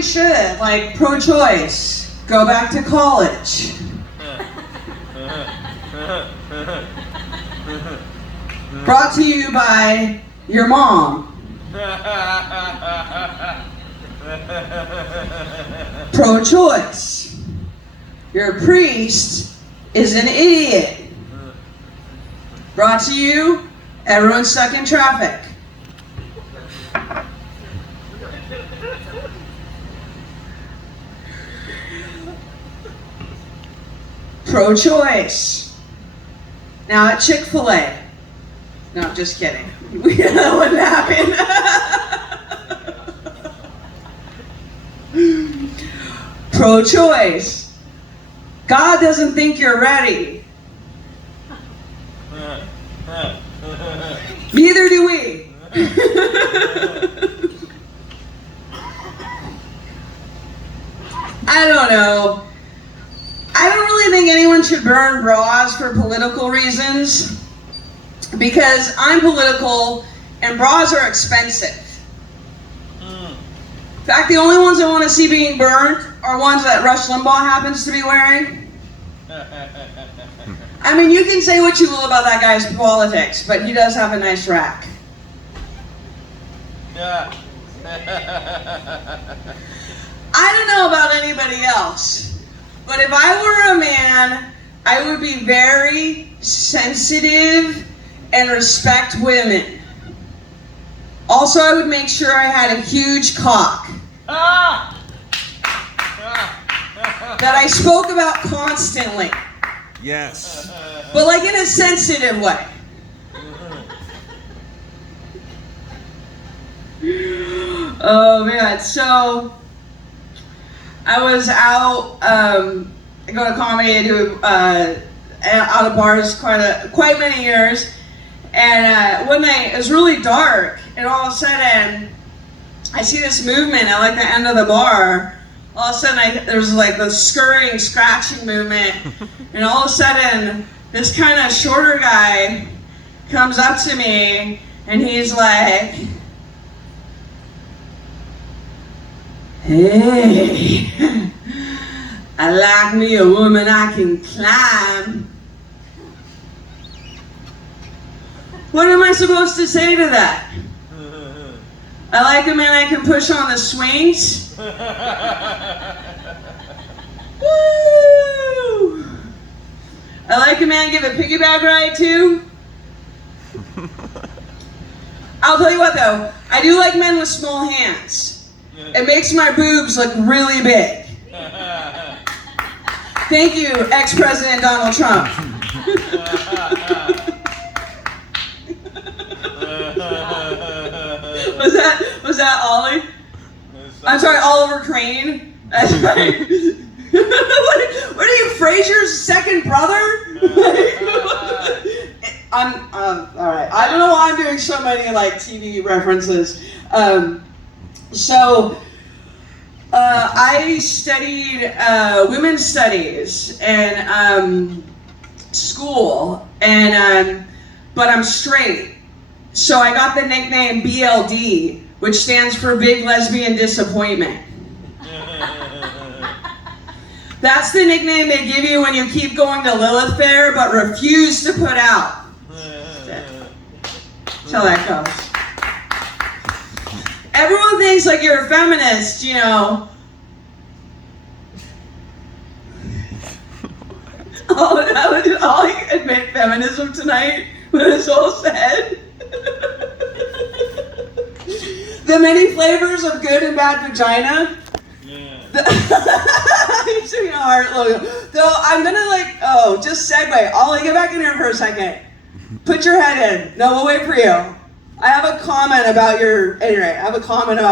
really should. Like pro-choice. Go back to college. Brought to you by your mom. Pro-choice. Your priest is an idiot. Brought to you, everyone's stuck in traffic. Pro-choice. Now at Chick-fil-A. No, just kidding. We know that wouldn't happen. Pro-choice. God doesn't think you're ready. Neither do we. I don't know. I don't really think anyone should burn bras for political reasons, because I'm political and bras are expensive. In fact, the only ones I want to see being burned are ones that Rush Limbaugh happens to be wearing. I mean, you can say what you will about that guy's politics, but he does have a nice rack. Yeah. I don't know about anybody else, but if I were a man, I would be very sensitive and respect women. Also, I would make sure I had a huge cock that I spoke about constantly. Yes. But like in a sensitive way. Oh man, so I was out, I go to comedy, I do out of bars quite many years, and one night it was really dark, and all of a sudden I see this movement at like the end of the bar. All of a sudden there's like this scurrying, scratching movement, and all of a sudden this kind of shorter guy comes up to me and he's like, "Hey, I like me a woman I can climb." What am I supposed to say to that? I like a man I can push on the swings. Woo! I like a man I give a piggyback ride to. I'll tell you what though, I do like men with small hands. It makes my boobs look really big. Thank you, ex-President Donald Trump. Was that Ollie? I'm sorry, Oliver Crane. That's right. What are you, Frasier's second brother? I'm all right. I don't know why I'm doing so many like TV references. I studied women's studies in school, and but I'm straight, so I got the nickname BLD, which stands for Big Lesbian Disappointment. That's the nickname they give you when you keep going to Lilith Fair but refuse to put out. That's how that goes. Everyone thinks like you're a feminist, you know. I'll admit feminism tonight when it's all said. The many flavors of good and bad vagina. I'm doing a heart logo. Though I'm gonna just segue. I'll get back in here for a second. Put your head in. No, we'll wait for you. I have a comment about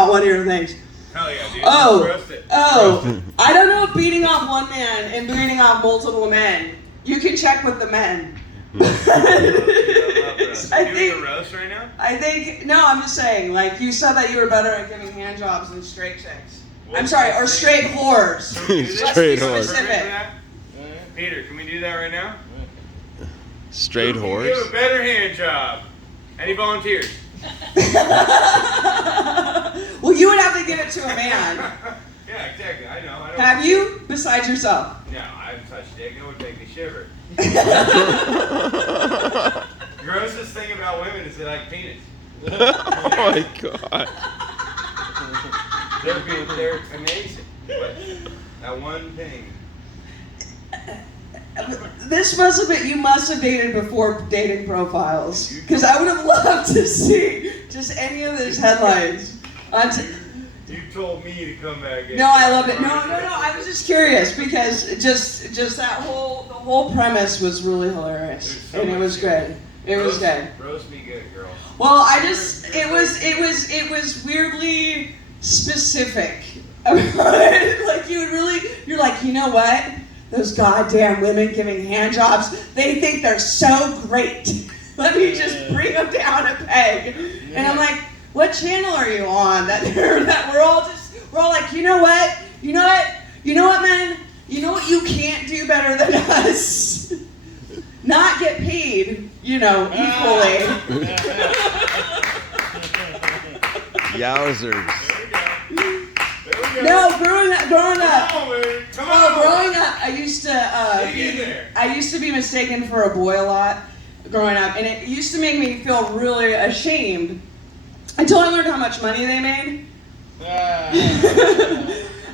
one of your things. Hell yeah, dude. Roast it. I don't know if beating off one man and beating off multiple men. You can check with the men. Are you doing a roast right now? I think, no, I'm just saying, like, you said that you were better at giving handjobs than straight chicks. I'm sorry, or straight whores. Straight whores. Specific. Peter, can we do that right now? Straight Who whores? can give a better hand job? Any volunteers? Well, you would have to give it to a man. Yeah, exactly. I know. I don't. Have you? Besides yourself? No, I've touched dick. It would make me shiver. Grossest thing about women is they like penis. Oh my god. They're amazing. But that one thing. This must have been, you must have dated before dating profiles. Because I would have loved to see just any of those headlines. You told me to come back in. No, I love it. No, I was just curious because just that the whole premise was really hilarious. So And it was good. It was good. Roast me good, girl. Well, it was weirdly specific. Like you're like, you know what? Those goddamn women giving hand jobs, they think they're so great. Let me just bring them down a peg. And I'm like, what channel are you on? That we're all like, you know what, man? You know what you can't do better than us? Not get paid, equally. Yowzers. No, growing up. Come on. Growing up, I used to be mistaken for a boy a lot growing up, and it used to make me feel really ashamed until I learned how much money they made.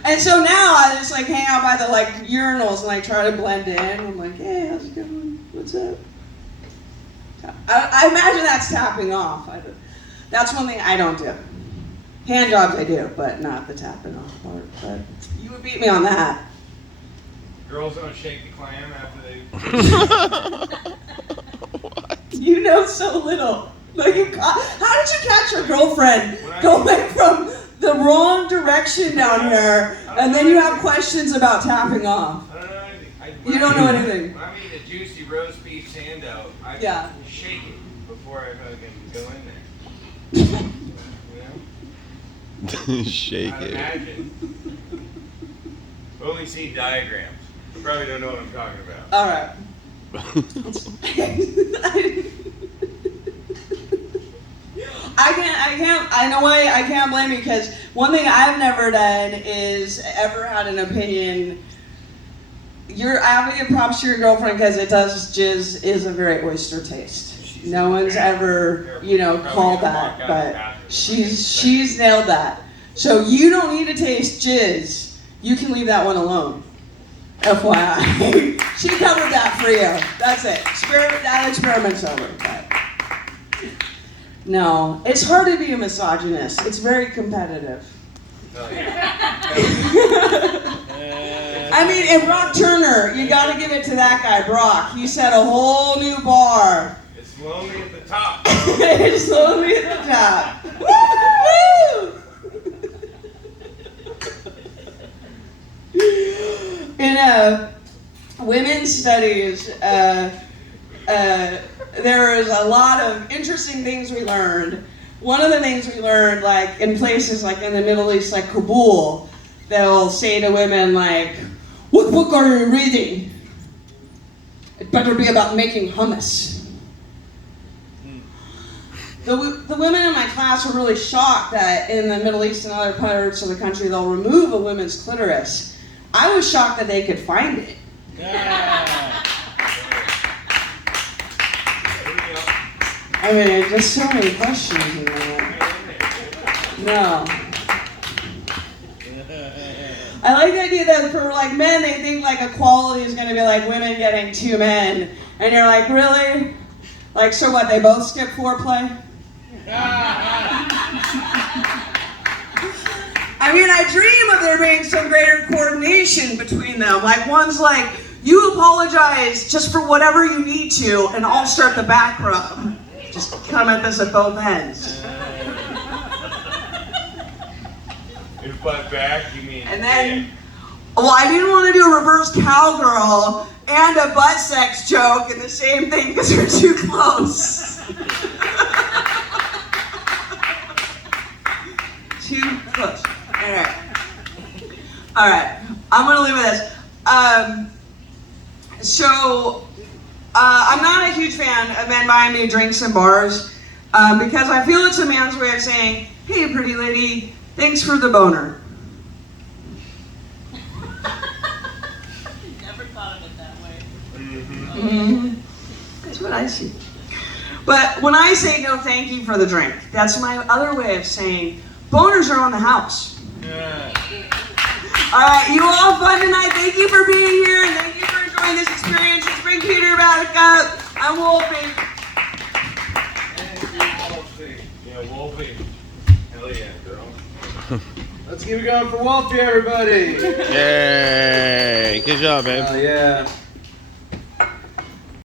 And so now I just like hang out by the urinals and try to blend in. I'm like, hey, how's it going? What's up? I imagine that's tapping off. That's one thing I don't do. Hand jobs I do, but not the tapping off part. But you would beat me on that. Girls don't shake the clam after they. What? You know so little. How did you catch your girlfriend going from the wrong direction down here, and then you have questions about tapping off? I don't know anything. You don't know anything. When I eat a juicy roast beef sando, I shake it before I fucking go in there. Shake I'd it. imagine. Only see diagrams. You probably don't know what I'm talking about. All right. I can't blame you because one thing I've never done is ever had an opinion. I have to give props to your girlfriend because jizz is a very oyster taste. No one's ever, called that, but she's nailed that. So you don't need to taste jizz. You can leave that one alone. FYI. She covered that for you. That's it. That experiment's over. But no, it's hard to be a misogynist. It's very competitive. Oh, yeah. I mean, and Brock Turner, you got to give it to that guy, Brock. He set a whole new bar. It's lonely at the top. It's slowly at the top. Woo! In women's studies, there is a lot of interesting things we learned. One of the things we learned, in places like in the Middle East, like Kabul, they'll say to women, what book are you reading? It better be about making hummus. The women in my class were really shocked that in the Middle East and other parts of the country, they'll remove a woman's clitoris. I was shocked that they could find it. I mean, just so many questions in there. No. I like the idea that for men, they think equality is going to be women getting 2 men. And you're like, really? So what, they both skip foreplay? I mean, I dream of there being some greater coordination between them. One's you apologize just for whatever you need to, and I'll start the back rub. Just come at this at both ends. If by back, you mean. And then, I didn't want to do a reverse cowgirl and a butt sex joke in the same thing because they're too close. Too close. All right. I'm going to leave with this. I'm not a huge fan of men buying me drinks in bars because I feel it's a man's way of saying, hey, pretty lady, thanks for the boner. bless you. But when I say no thank you for the drink, that's my other way of saying boners are on the house. Yeah. All right, you all have fun tonight. Thank you for being here, and thank you for enjoying this experience. Let's bring Peter back up. I'm Wolfie. Thank you, Wolfie. Yeah, Wolfie. Hell yeah, girl. Let's keep it going for Wolfie, everybody. Yay! Good job, babe. Oh, yeah.